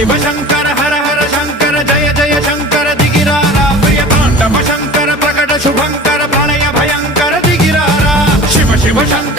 शिव शंकर हर हर शंकर जय जय शंकर दिगिरारा प्रिय तांडव शंकर प्रकट शुभंकर प्रलय भयंकर दिगिरारा शिव शिव शंकर